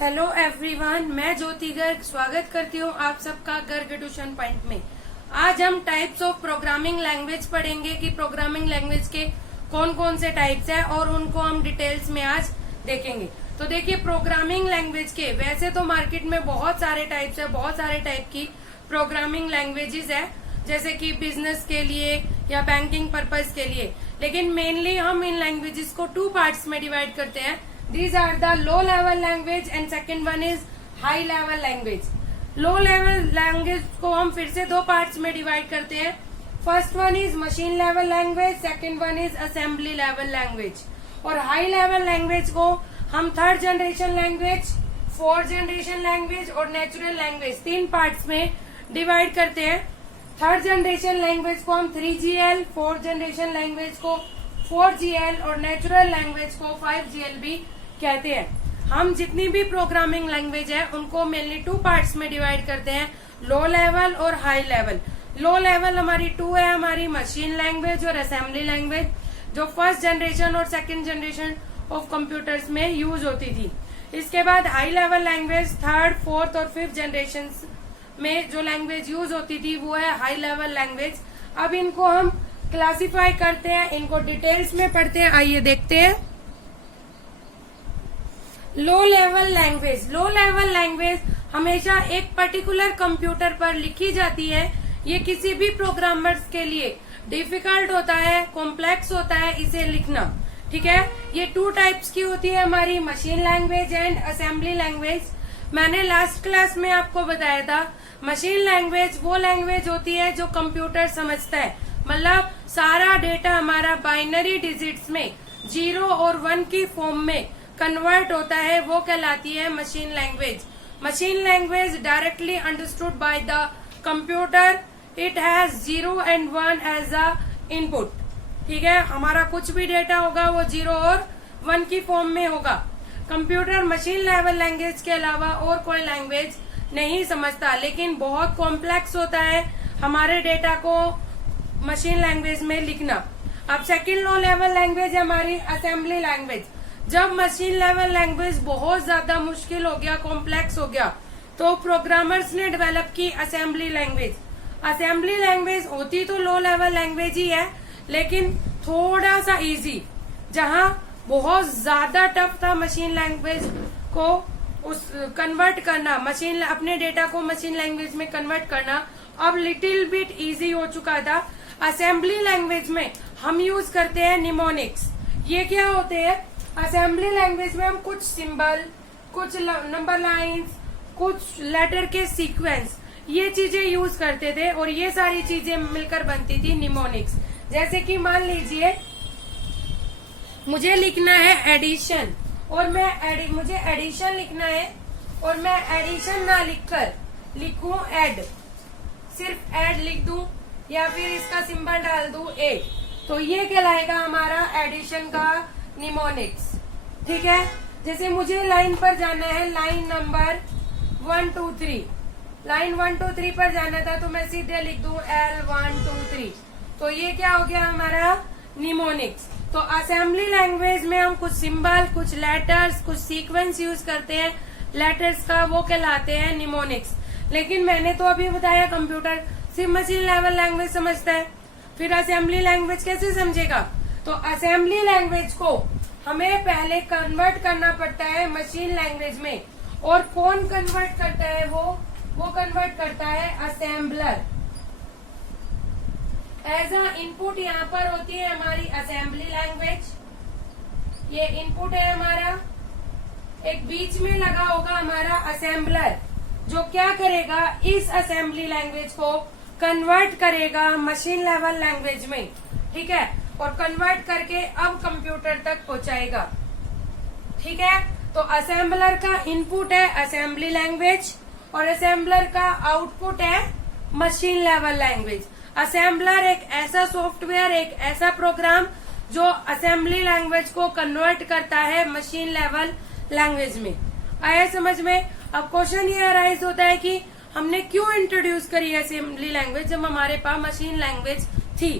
Hello everyone, मैं ज्योति गर्ग स्वागत करती हूँ आप सबका गर्ग ट्यूशन पॉइंट में। आज हम टाइप्स ऑफ प्रोग्रामिंग लैंग्वेज पढ़ेंगे कि प्रोग्रामिंग लैंग्वेज के कौन कौन से टाइप्स हैं और उनको हम डिटेल्स में आज देखेंगे। तो देखिए, प्रोग्रामिंग लैंग्वेज के वैसे तो मार्केट में बहुत सारे टाइप्स है, बहुत सारे टाइप की प्रोग्रामिंग लैंग्वेजेस है, जैसे कि बिजनेस के लिए या बैंकिंग पर्पज के लिए। लेकिन मेनली हम इन लैंग्वेजेस को टू पार्ट्स में डिवाइड करते हैं। These are the low level language and second one is high level language. Low level language को हम फिर से दो पार्ट्स में डिवाइड करते हैं। First one is machine level language, second one is assembly level language. और हाई लेवल लैंग्वेज को हम third generation language, fourth generation language और नेचुरल लैंग्वेज तीन पार्ट्स में डिवाइड करते हैं। थर्ड जनरेशन लैंग्वेज को हम 3GL, फोर्थ जनरेशन लैंग्वेज को 4GL और नेचुरल लैंग्वेज को 5GL भी कहते हैं। हम जितनी भी प्रोग्रामिंग लैंग्वेज है उनको मेनली टू पार्ट्स में डिवाइड करते हैं, लो लेवल और हाई लेवल। लो लेवल हमारी टू है, हमारी मशीन लैंग्वेज और असेंबली लैंग्वेज, जो फर्स्ट जनरेशन और सेकंड जनरेशन ऑफ कंप्यूटर्स में यूज होती थी। इसके बाद high level language third, fourth और फिफ्थ जनरेशन में जो लैंग्वेज यूज होती थी वो है हाई लेवल लैंग्वेज। अब इनको हम क्लासिफाई करते हैं, इनको डिटेल्स में पढ़ते हैं। आइए देखते हैं। Low level language. Low level language हमेशा एक पर्टिकुलर कंप्यूटर पर लिखी जाती है। ये किसी भी प्रोग्रामर्स के लिए डिफिकल्ट होता है, कॉम्प्लेक्स होता है इसे लिखना। ठीक है, ये टू टाइप्स की होती है, हमारी machine language and assembly language. मैंने लास्ट क्लास में आपको बताया था, मशीन लैंग्वेज वो लैंग्वेज होती है जो कंप्यूटर समझता है, मतलब सारा डेटा हमारा बाइनरी डिजिट्स में 0 और 1 की फॉर्म में कन्वर्ट होता है, वो कहलाती है machine language. Machine language directly understood by the computer, it has 0 and 1 as a input. ठीक है, हमारा कुछ भी डेटा होगा वो 0 और 1 की फॉर्म में होगा। कंप्यूटर मशीन लेवल लैंग्वेज के अलावा और कोई लैंग्वेज नहीं समझता, लेकिन बहुत कॉम्प्लेक्स होता है हमारे डेटा को मशीन लैंग्वेज में लिखना। अब सेकंड लो लेवल लैंग्वेज हमारी असेंबली लैंग्वेज। जब मशीन लेवल लैंग्वेज बहुत ज्यादा मुश्किल हो गया, कॉम्प्लेक्स हो गया, तो प्रोग्रामर्स ने डेवलप की असेंबली लैंग्वेज। असेंबली लैंग्वेज होती तो लो लेवल लैंग्वेज ही है, लेकिन थोड़ा सा इजी। जहां बहुत ज्यादा टफ था मशीन लैंग्वेज को कन्वर्ट करना, मशीन अपने डेटा को मशीन लैंग्वेज में कन्वर्ट करना, अब लिटिल बिट इजी हो चुका था। असेंबली लैंग्वेज में हम यूज करते हैं निमोनिक्स। ये क्या होते हैं? असेंबली लैंग्वेज में हम कुछ सिंबल, कुछ नंबर लाइंस, कुछ लेटर के सीक्वेंस, ये चीजें यूज करते थे और ये सारी चीजें मिलकर बनती थी निमोनिक्स। जैसे कि मान लीजिए मुझे लिखना है एडिशन और मुझे एडिशन लिखना है और मैं एडिशन ना लिखकर लिखूं ऐड, सिर्फ ऐड लिख दूं या फिर इसका सिंबल डाल दूं ए, तो ये कहलाएगा हमारा एडिशन का निमोनिक्स। ठीक है, जैसे मुझे लाइन पर जाना है, लाइन नंबर 1 2 3, लाइन 1 2 3 पर जाना था तो मैं सीधे लिख दूं L 1 2 3, तो ये क्या हो गया हमारा निमोनिक्स। तो असेंबली लैंग्वेज में हम कुछ सिंबल, कुछ लेटर्स, कुछ सीक्वेंस यूज करते हैं लेटर्स का, वो कहलाते हैं निमोनिक्स। लेकिन मैंने तो अभी बताया कंप्यूटर सिर्फ मशीन लेवल लैंग्वेज समझता है, फिर असेंबली लैंग्वेज कैसे समझेगा? तो असेंबली लैंग्वेज को हमें पहले कन्वर्ट करना पड़ता है मशीन लैंग्वेज में। और कौन कन्वर्ट करता है? वो कन्वर्ट करता है असेंबलर। एज अ इनपुट यहाँ पर होती है हमारी असेंबली लैंग्वेज, ये इनपुट है हमारा। एक बीच में लगा होगा हमारा असेंबलर, जो क्या करेगा, इस असेंबली लैंग्वेज को कन्वर्ट करेगा मशीन लेवल लैंग्वेज में। ठीक है, और कन्वर्ट करके अब कंप्यूटर तक पहुंचाएगा। ठीक है, तो असेंबलर का इनपुट है असेंबली लैंग्वेज और असेंबलर का आउटपुट है मशीन लेवल लैंग्वेज। असेंबलर एक ऐसा सॉफ्टवेयर, एक ऐसा प्रोग्राम जो असेंबली लैंग्वेज को कन्वर्ट करता है मशीन लेवल लैंग्वेज में। आया समझ में? अब क्वेश्चन ये अराइज होता है कि हमने क्यों इंट्रोड्यूस करी असेंबली लैंग्वेज जब हमारे पास मशीन लैंग्वेज थी?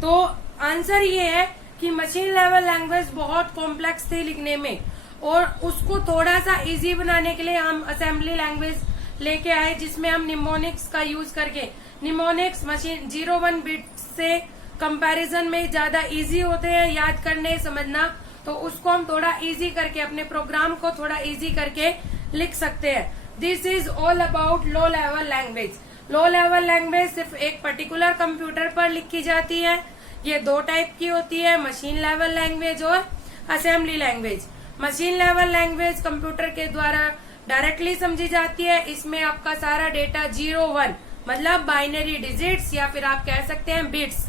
तो आंसर ये है कि मशीन लेवल लैंग्वेज बहुत कॉम्प्लेक्स थी लिखने में और उसको थोड़ा सा इजी बनाने के लिए हम असेंबली लैंग्वेज लेके आए, जिसमें हम निमोनिक्स का यूज करके, निमोनिक्स मशीन 01 बिट से कंपैरिजन में ज्यादा इजी होते हैं याद करने समझना, तो उसको हम थोड़ा इजी करके अपने प्रोग्राम को थोड़ा इजी करके लिख सकते हैं। This is all about low level language. Low level language सिर्फ एक पर्टिकुलर कंप्यूटर पर लिखी जाती है। ये दो टाइप की होती है, मशीन लेवल लैंग्वेज और assembly language. Machine level language computer के द्वारा डायरेक्टली समझी जाती है। इसमें आपका सारा डेटा 01 मतलब बाइनरी डिजिट्स या फिर आप कह सकते हैं बिट्स,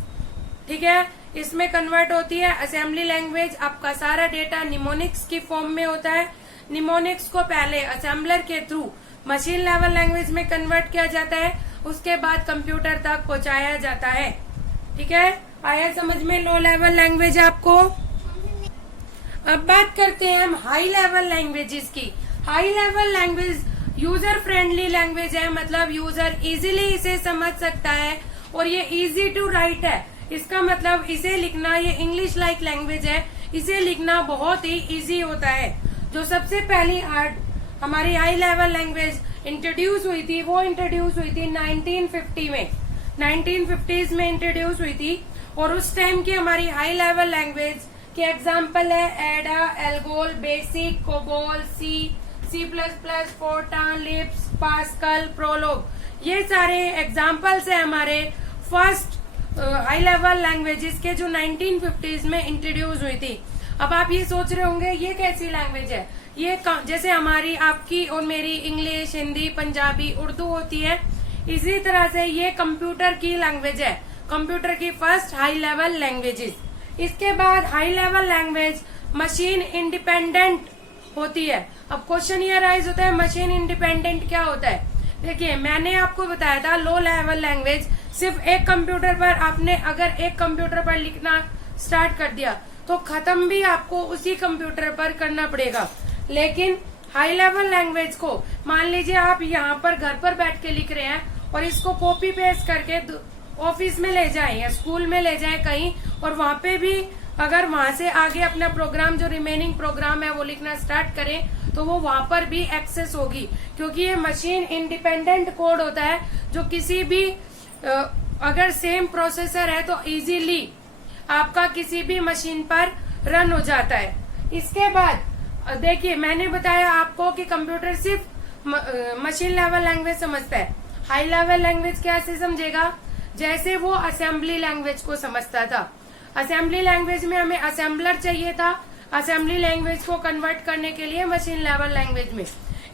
ठीक है, इसमें कन्वर्ट होती है। असेंबली लैंग्वेज आपका सारा डेटा निमोनिक्स की फॉर्म में होता है। निमोनिक्स को पहले असेंबलर के थ्रू मशीन लेवल लैंग्वेज में कन्वर्ट किया जाता है, उसके बाद कंप्यूटर तक पहुंचाया जाता है। ठीक है, आया समझ में लो लेवल लैंग्वेज आपको। अब बात करते हैं हम हाई लेवल लैंग्वेजेस की। High level language user friendly language है, मतलब यूजर इजीली इसे समझ सकता है और ये इजी टू राइट है। इसका मतलब इसे लिखना, ये इंग्लिश लाइक लैंग्वेज है, इसे लिखना बहुत ही इजी होता है। जो सबसे पहली हमारी हाई लेवल लैंग्वेज इंट्रोड्यूस हुई थी, वो इंट्रोड्यूस हुई थी 1950 में, 1950s में इंट्रोड्यूस हुई थी। और उस टाइम की हमारी हाई लेवल लैंग्वेज के एग्जाम्पल है Ada, ALGOL, BASIC, COBOL, C++, Fortran, लिप्स, पास्कल, प्रोलोग। ये सारे एग्जाम्पल्स है हमारे फर्स्ट हाई लेवल लैंग्वेजेस के जो 1950s में इंट्रोड्यूस हुई थी। अब आप ये सोच रहे होंगे ये कैसी लैंग्वेज है, ये जैसे हमारी आपकी और मेरी इंग्लिश, हिंदी, पंजाबी, उर्दू होती है, इसी तरह से ये कंप्यूटर की लैंग्वेज है, कंप्यूटर की फर्स्ट हाई लेवल लैंग्वेजेस। इसके बाद high level language machine independent होती है। अब क्वेश्चन ये राइज होता है मशीन इंडिपेंडेंट क्या होता है। देखिए मैंने आपको बताया था लो लेवल लैंग्वेज सिर्फ एक कंप्यूटर पर, आपने अगर एक कंप्यूटर पर लिखना स्टार्ट कर दिया तो खत्म भी आपको उसी कंप्यूटर पर करना पड़ेगा। लेकिन हाई लेवल लैंग्वेज को मान लीजिए आप यहाँ पर घर पर बैठ के लिख रहे हैं और इसको कॉपी पेस्ट करके ऑफिस में ले जाएं या स्कूल में ले जाएं कहीं, और वहां पे भी अगर वहां से आगे अपना प्रोग्राम जो रिमेनिंग प्रोग्राम है वो लिखना स्टार्ट करें तो वो वहां पर भी एक्सेस होगी, क्योंकि ये मशीन इंडिपेंडेंट कोड होता है जो किसी भी अगर सेम प्रोसेसर है तो इजीली आपका किसी भी मशीन पर रन हो जाता है। इसके बाद देखिए मैंने बताया आपको कि कंप्यूटर सिर्फ मशीन लेवल लैंग्वेज समझता है। हाई लेवल लैंग्वेज कैसे समझेगा, जैसे वो असेंबली लैंग्वेज को समझता था। असेंबली लैंग्वेज में हमें असेंबलर चाहिए था, असेंबली लैंग्वेज को कन्वर्ट करने के लिए मशीन लेवल लैंग्वेज में।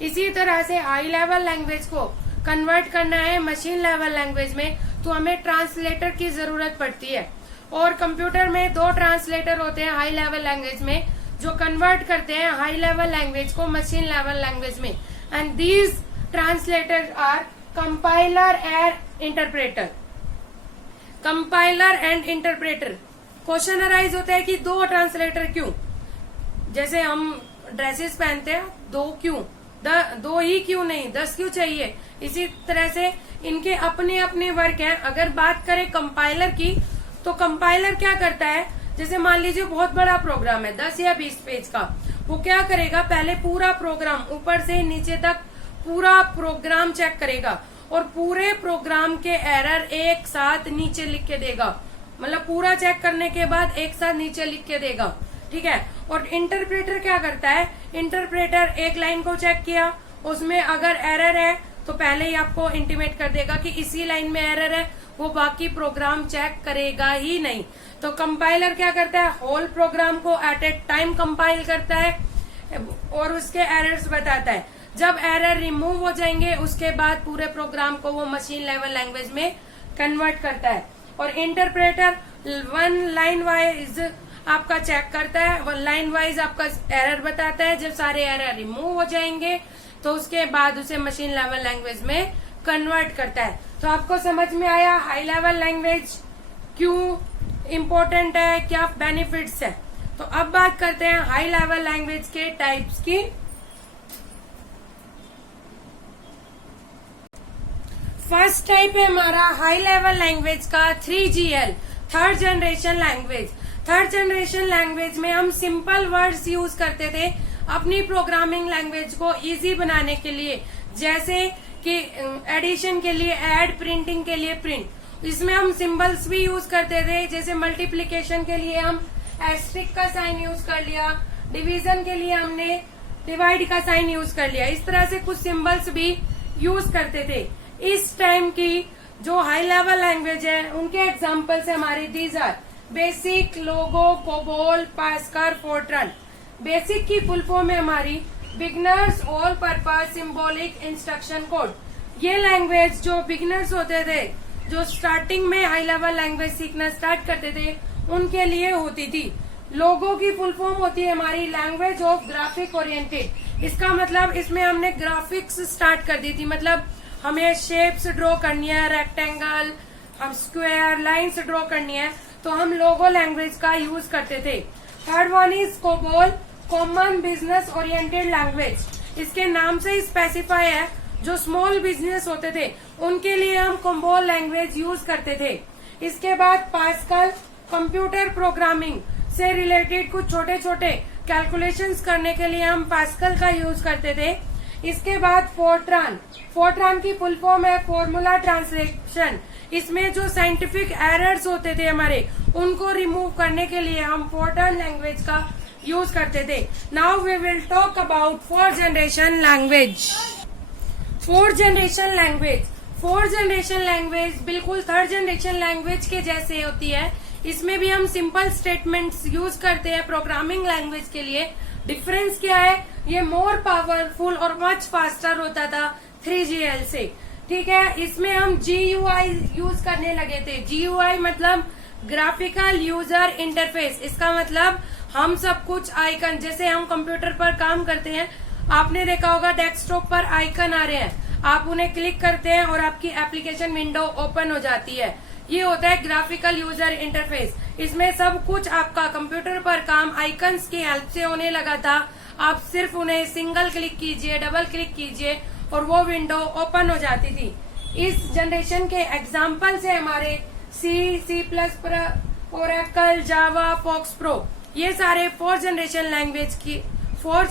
इसी तरह से हाई लेवल लैंग्वेज को कन्वर्ट करना है मशीन लेवल लैंग्वेज में तो हमें ट्रांसलेटर की जरूरत पड़ती है। और कंप्यूटर में दो ट्रांसलेटर होते हैं हाई लेवल लैंग्वेज में जो कन्वर्ट करते हैं हाई लेवल लैंग्वेज को मशीन लेवल लैंग्वेज में, and these translator are compiler and interpreter. Compiler and interpreter. Question arise होता है कि दो ट्रांसलेटर क्यों, जैसे हम ड्रेसेस पहनते हैं दो क्यों, दो ही क्यों नहीं, 10 क्यों चाहिए। इसी तरह से इनके अपने अपने वर्क हैं। अगर बात करें कंपाइलर की तो कंपाइलर क्या करता है, जैसे मान लीजिए बहुत बड़ा प्रोग्राम है 10 या 20 पेज का, वो क्या करेगा पहले पूरा प्रोग्राम ऊपर से नीचे तक पूरा प्रोग्राम चेक करेगा और पूरे प्रोग्राम के एरर एक साथ नीचे लिख के देगा, मतलब पूरा चेक करने के बाद एक साथ नीचे लिख के देगा। ठीक है, और इंटरप्रेटर क्या करता है, इंटरप्रेटर एक लाइन को चेक किया, उसमें अगर एरर है तो पहले ही आपको इंटीमेट कर देगा कि इसी लाइन में एरर है, वो बाकी प्रोग्राम चेक करेगा ही नहीं। तो कंपाइलर क्या करता है, होल प्रोग्राम को एट ए टाइम कंपाइल करता है और उसके एरर्स बताता है। जब एरर रिमूव हो जाएंगे उसके बाद पूरे प्रोग्राम को वो मशीन लेवल लैंग्वेज में कन्वर्ट करता है। और इंटरप्रेटर वन लाइन वाइज आपका चेक करता है, वन लाइन वाइज आपका एरर बताता है। जब सारे एरर रिमूव हो जाएंगे तो उसके बाद उसे मशीन लेवल लैंग्वेज में कन्वर्ट करता है। तो आपको समझ में आया हाई लेवल लैंग्वेज क्यों इम्पोर्टेंट है, क्या बेनिफिट्स है। तो अब बात करते हैं हाई लेवल लैंग्वेज के टाइप्स की। फर्स्ट टाइप है हमारा हाई लेवल लैंग्वेज का 3GL, third generation language. Third generation language में हम सिंपल वर्ड्स यूज करते थे, अपनी प्रोग्रामिंग लैंग्वेज को इजी बनाने के लिए, जैसे कि एडिशन के लिए ऐड, प्रिंटिंग के लिए प्रिंट, इसमें हम सिंबल्स भी यूज करते थे। जैसे मल्टीप्लिकेशन के लिए हम एस्ट्रिक का साइन यूज कर लिया, डिवीजन के लिए हमने डिवाइड का साइन यूज कर लिया। इस तरह से कुछ सिंबल्स भी यूज करते थे। इस टाइम की जो हाई लेवल लैंग्वेज है उनके एग्जाम्पल्स है हमारे, these are BASIC, Logo, COBOL, Pascal, FORTRAN. BASIC की फुल फॉर्म है हमारी beginners all purpose symbolic instruction code. ये लैंग्वेज जो बिगनर्स होते थे, जो स्टार्टिंग में हाई लेवल लैंग्वेज सीखना स्टार्ट करते थे, उनके लिए होती थी। लोगो की फुल फॉर्म होती है हमारी लैंग्वेज ऑफ ग्राफिक ओरिएंटेड। इसका मतलब इसमें हमने ग्राफिक्स स्टार्ट कर दी थी, मतलब हमें शेप्स ड्रॉ करनी है, रेक्टेंगल, हम स्क्वायर, लाइन्स ड्रॉ करनी है, तो हम लोगो लैंग्वेज का यूज करते थे। Third one is COBOL, common business oriented language. इसके नाम से ही स्पेसिफाई है, जो स्मॉल बिजनेस होते थे उनके लिए हम कोबोल लैंग्वेज यूज करते थे। इसके बाद पास्कल, कंप्यूटर प्रोग्रामिंग से रिलेटेड कुछ छोटे छोटे कैलकुलेशंस करने के लिए हम पास्कल का यूज करते थे। इसके बाद फोर्ट्रान, फोर्ट्रान की फुल फॉर्म है फॉर्मूला ट्रांसलेशन। इसमें जो साइंटिफिक एरर्स होते थे हमारे, उनको रिमूव करने के लिए हम फोर्ट्रान लैंग्वेज का यूज करते थे। Now we will talk about fourth generation language. Fourth generation language, fourth generation language बिल्कुल थर्ड जनरेशन लैंग्वेज के जैसे होती है। इसमें भी हम सिंपल स्टेटमेंट्स यूज करते हैं प्रोग्रामिंग लैंग्वेज के लिए। डिफरेंस क्या है, ये मोर पावरफुल और मच फास्टर होता था 3GL से, ठीक है। इसमें हम GUI यूज करने लगे थे। GUI मतलब ग्राफिकल यूजर इंटरफेस। इसका मतलब हम सब कुछ आइकन, जैसे हम कंप्यूटर पर काम करते हैं, आपने देखा होगा डेस्कटॉप पर आइकन आ रहे हैं, आप उन्हें क्लिक करते हैं और आपकी एप्लीकेशन विंडो ओपन हो जाती है। ये होता है ग्राफिकल यूजर इंटरफेस। इसमें सब कुछ आपका कंप्यूटर पर काम आइकन्स की हेल्प से होने लगा था। आप सिर्फ उन्हें सिंगल क्लिक कीजिए, डबल क्लिक कीजिए और वो विंडो ओपन हो जाती थी। इस जनरेशन के एग्जाम्पल्स है हमारे C++, ओरेकल, जावा, फॉक्स प्रो। ये सारे फोर्थ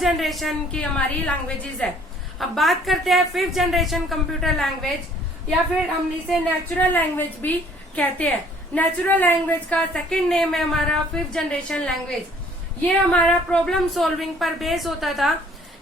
जनरेशन की हमारी लैंग्वेजेस है। अब बात करते हैं फिफ्थ जनरेशन कंप्यूटर लैंग्वेज, या फिर हम इसे नेचुरल लैंग्वेज भी कहते हैं। नेचुरल लैंग्वेज का सेकंड नेम है हमारा फिफ्थ जनरेशन लैंग्वेज। ये हमारा प्रॉब्लम सॉल्विंग पर बेस होता था।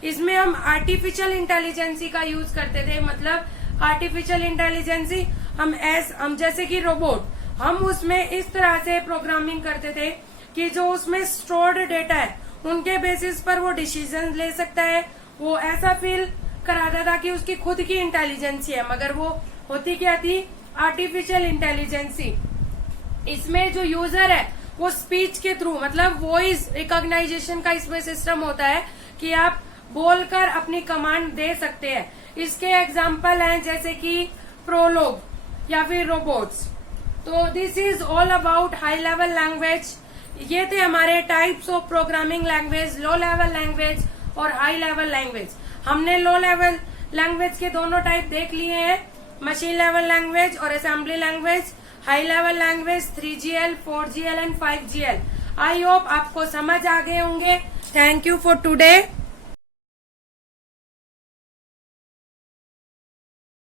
इसमें हम आर्टिफिशियल इंटेलिजेंसी का यूज करते थे। मतलब आर्टिफिशियल इंटेलिजेंसी हम जैसे कि रोबोट, हम उसमें इस तरह से प्रोग्रामिंग करते थे कि जो उसमें स्टोर्ड डेटा है उनके बेसिस पर वो डिसीजन ले सकता है। वो ऐसा फील कराता था कि उसकी खुद की इंटेलिजेंसी है, मगर वो होती क्या थी, आर्टिफिशियल इंटेलिजेंसी। इसमें जो यूजर है वो स्पीच के थ्रू, मतलब वॉइस रिकॉग्नाइजेशन का इसमें सिस्टम होता है कि आप बोलकर अपनी कमांड दे सकते हैं। इसके एग्जाम्पल हैं जैसे कि प्रोलॉग या फिर रोबोट्स। तो this is all about high level language. ये थे हमारे types of programming language, low level language और हाई लेवल लैंग्वेज। हमने लो लेवल लैंग्वेज के दोनों टाइप देख लिए हैं, मशीन लेवल लैंग्वेज और assembly language. High level language 3GL, 4GL and 5GL। I hope आपको समझ आ गए होंगे। Thank you for today.